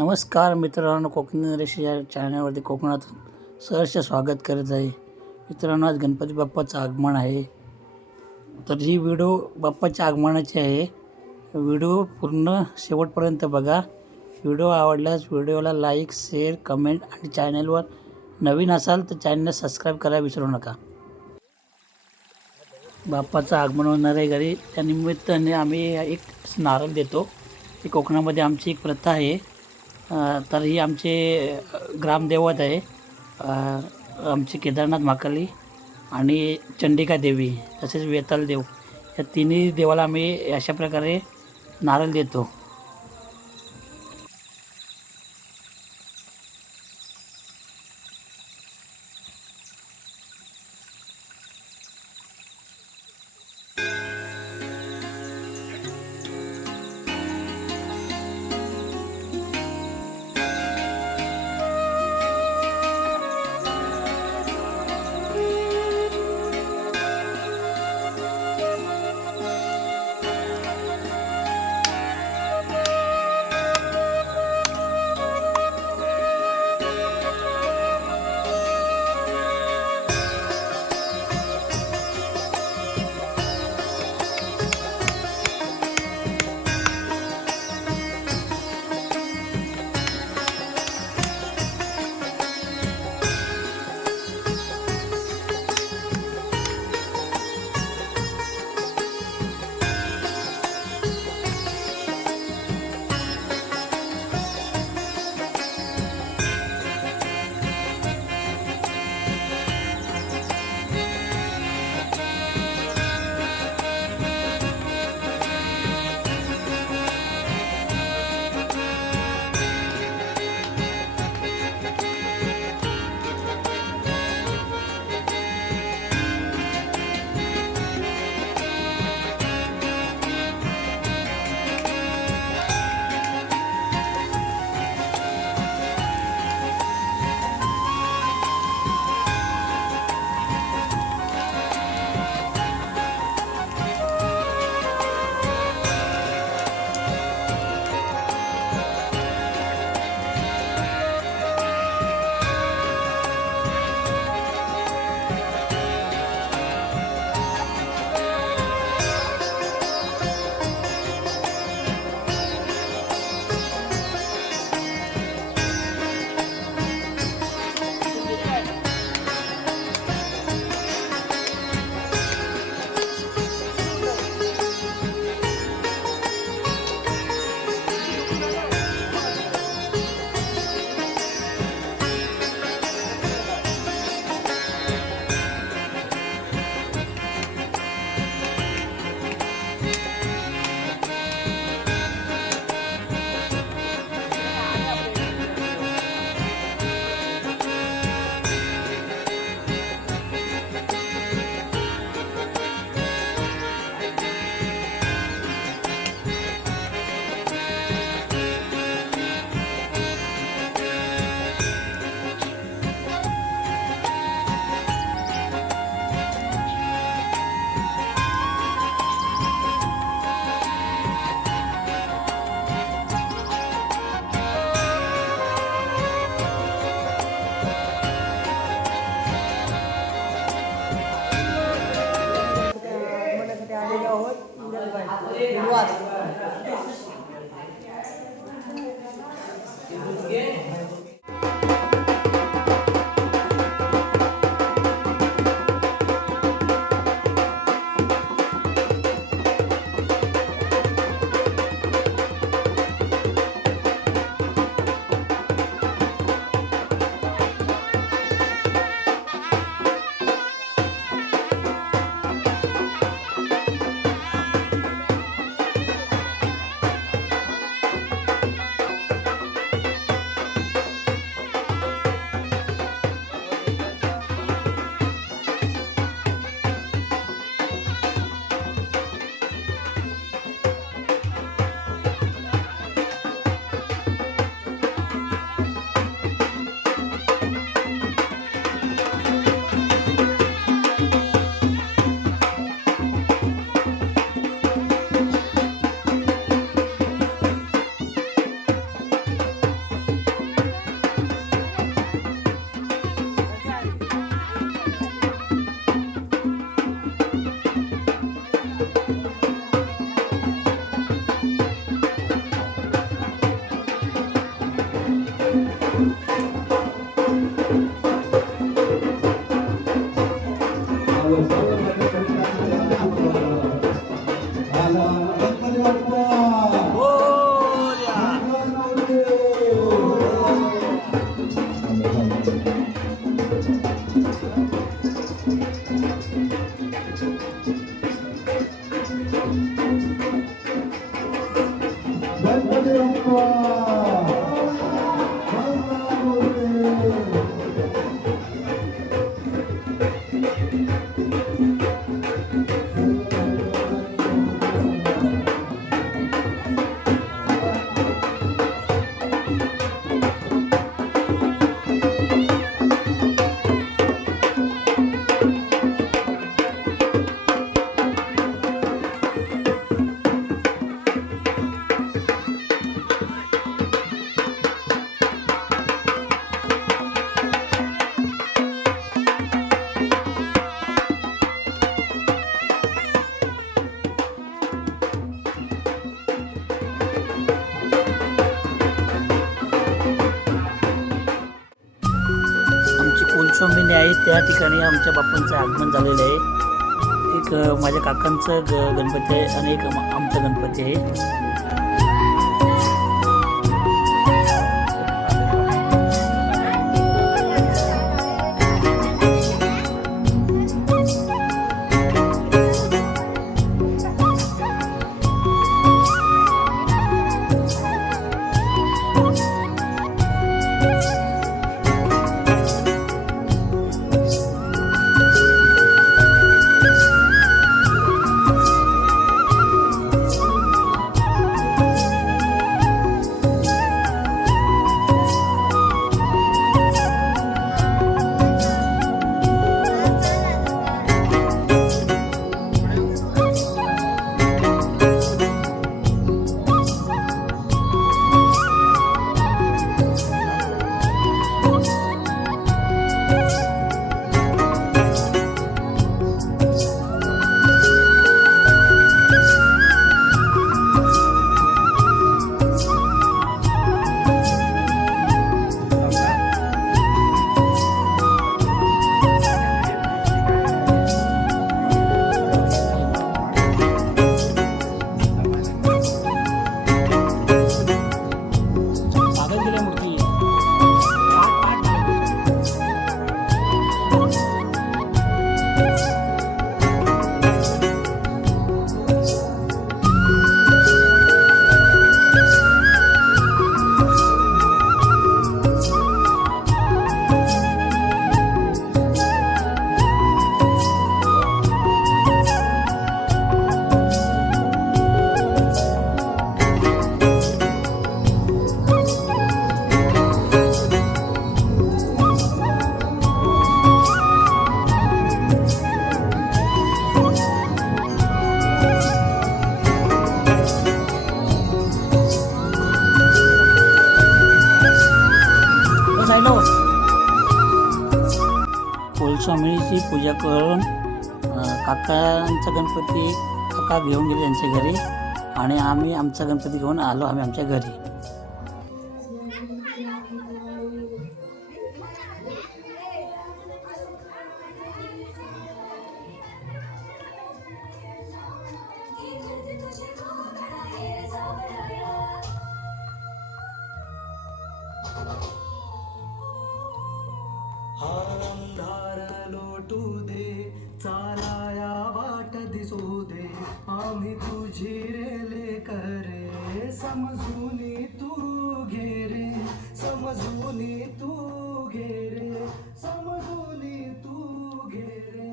नमस्कार मित्रांनो, कोकणी नरेश या चॅनलवरती कोकणात सहर्ष स्वागत करत आहे. मित्रांनो, आज गणपती बाप्पाचं आगमन आहे. तर ही व्हिडिओ बाप्पाच्या आगमनाची आहे. व्हिडिओ पूर्ण शेवटपर्यंत बघा. व्हिडिओ आवडल्यास व्हिडिओला लाईक, शेअर, कमेंट आणि चॅनलवर नवीन असाल तर चॅनलला सबस्क्राईब करायला विसरू नका. बाप्पाचं आगमन होणार आहे घरी, त्या निमित्ताने आम्ही एक नारळ देतो. ही कोकणामध्ये आमची एक प्रथा आहे. तर ही आमचे ग्रामदैवत आहे, आमचे केदारनाथ महाकाली आणि चंडिका देवी तसेच वेताल देव, या तिन्ही देवाला आम्ही अशा प्रकारे नारळ देतो. कोलस्वामिनी आहे त्या ठिकाणी आमच्या बाप्पांचं आगमन झालेलं आहे. एक माझ्या काकांचं गणपती आहे आणि एक आमचा गणपती आहे. कोलस्वामिनीची पूजा करून काकांचा गणपती काका घेऊन गेले त्यांच्या घरी आणि आम्ही आमचा गणपती घेऊन आलो आम्ही आमच्या घरी. लोटू दे चालाया वाट दिसू दे आम्ही तुझी रेले करे समजूनी तू घे रे समजूनी तू घे रे समजूनी तू घे रे.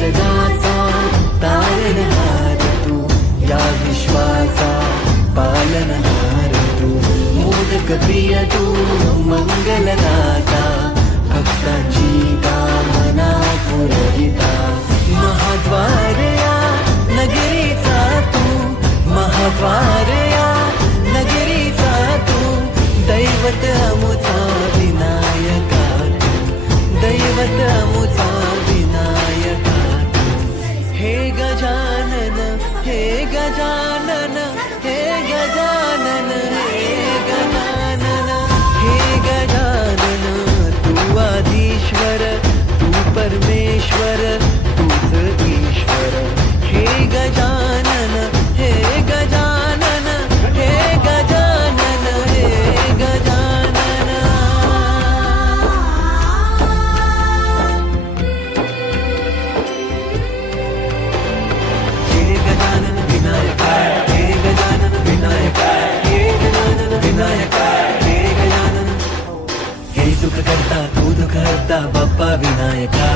जगाचा तारणहार तू या विश्वाचा पालनहार तू मोदक प्रिय तू मंगलदाता भक्तांची कामना पुरविता महाद्वार या नगरीचा तू महाद्वार या नगरीचा तू दैवत अमुचा विनायका तू दैवत अमुचा विनायका हे गजानन हे गजानन हे गजानन हे गजानन हे गजानन तू आधीश्वर तू परमेश्वर तूच ईश्वर हे गजानन हे गजानन हे गजानन हे गजानन हे गजानन विनायका हे गजानन विनायका हे गजानन विनायका हे गजानन हे सुख करता तू दुःख हरता बाप्पा विनायका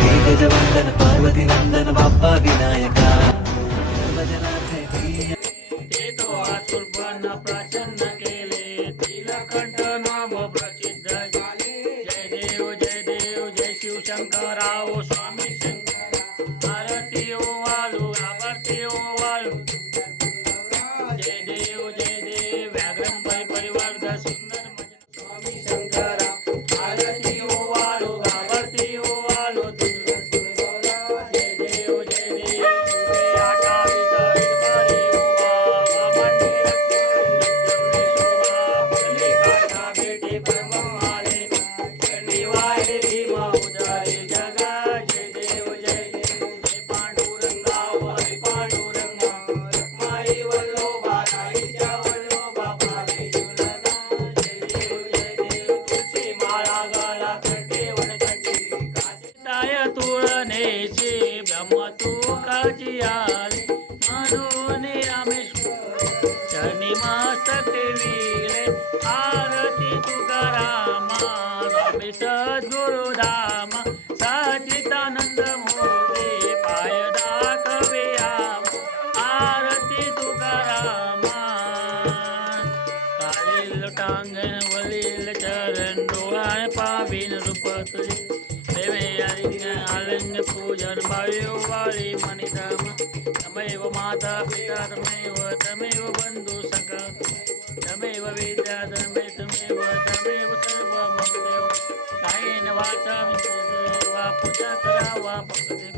हे गजवंदन पार्वती नंदन बाप्पा विनायका सर्वजनार्थे प्रिय ते तो आसुरपण प्रसन्न केले तिलकंठ नाम प्रसिद्ध झाले जय देव जय शिवशंकराव स्वामी शंकर आरती ओ वालू आरती ओ वालू जय देव व्याघ्रम परिवार सुंदर स्वामी शंकरा आरती ओ वालू आरती ओ वालू जय देव आटा विचारित बेटी परमाले निवाय भीमा उदारे जगा जय देव पांडुरंगा हरी पांडुरंगा माई वल्लोबा राईच्या वल्लोबा पावे झुलना जय देव तुळशी माळा गाला कंठे वनकंठी काशिताय तुळनेची ब्रह्म तू काजी आले म्हणून रामेश्वर चरणी मस्तक ठेविले आरती तुकारामा स्वामी सद्गुरु धामा सच्चिदानंद मूर्ती पाय दाखवे आरती तुकारामा कालील टांगण वलील चरण डोळा पावीन रूप तुझे देवे आलिंग पूजन भाव्यो वाळी मणिधाम तमेव माता पिता तमेव बंधु सखा तमेव विद्या तमेव सर्व मगदेव कायेन वाचा वा पूजा करावा भक्ती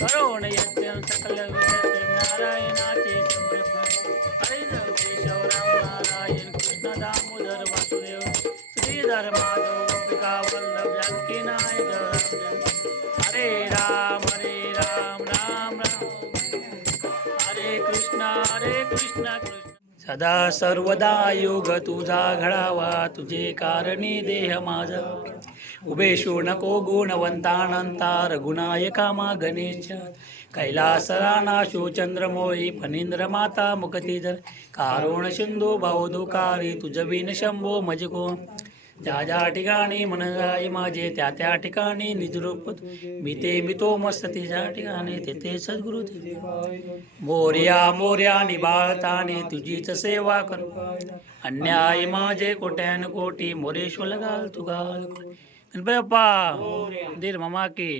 करोण यज्ञ सकल विद्यते नारायणाचे समर्पण हरि केशव राम नारायण कृष्ण दामोदर वासुदेव श्रीधर माधव गोपिका वल्लभ जानकी नायक हरे राम राम राम हरे कृष्ण कृष्ण सदा सर्वदा योग तुझा घडावा तुझे कारणी देह माझा उभेशू नको गुणवंतानंता रघुनायका मा गणेश कैलास राणाशो चंद्रमोळी फणींद्र माता मुखतीधर कारुण सिंधू भावधुकारी तुझ बिन शंभो मज कोण ज्या ज्या ठिकाणी मन जाई माझे त्या त्या ठिकाणी निजरूप मी तो मस्त तिच्या ठिकाणी तेथे सद्गुरु मोर्या निबाळताने तुझीच सेवा करू अन्याय माझे कोट्यान कोटी मोरेश्वर घाल तू घाल गणपती बाप्पा दीर मामा की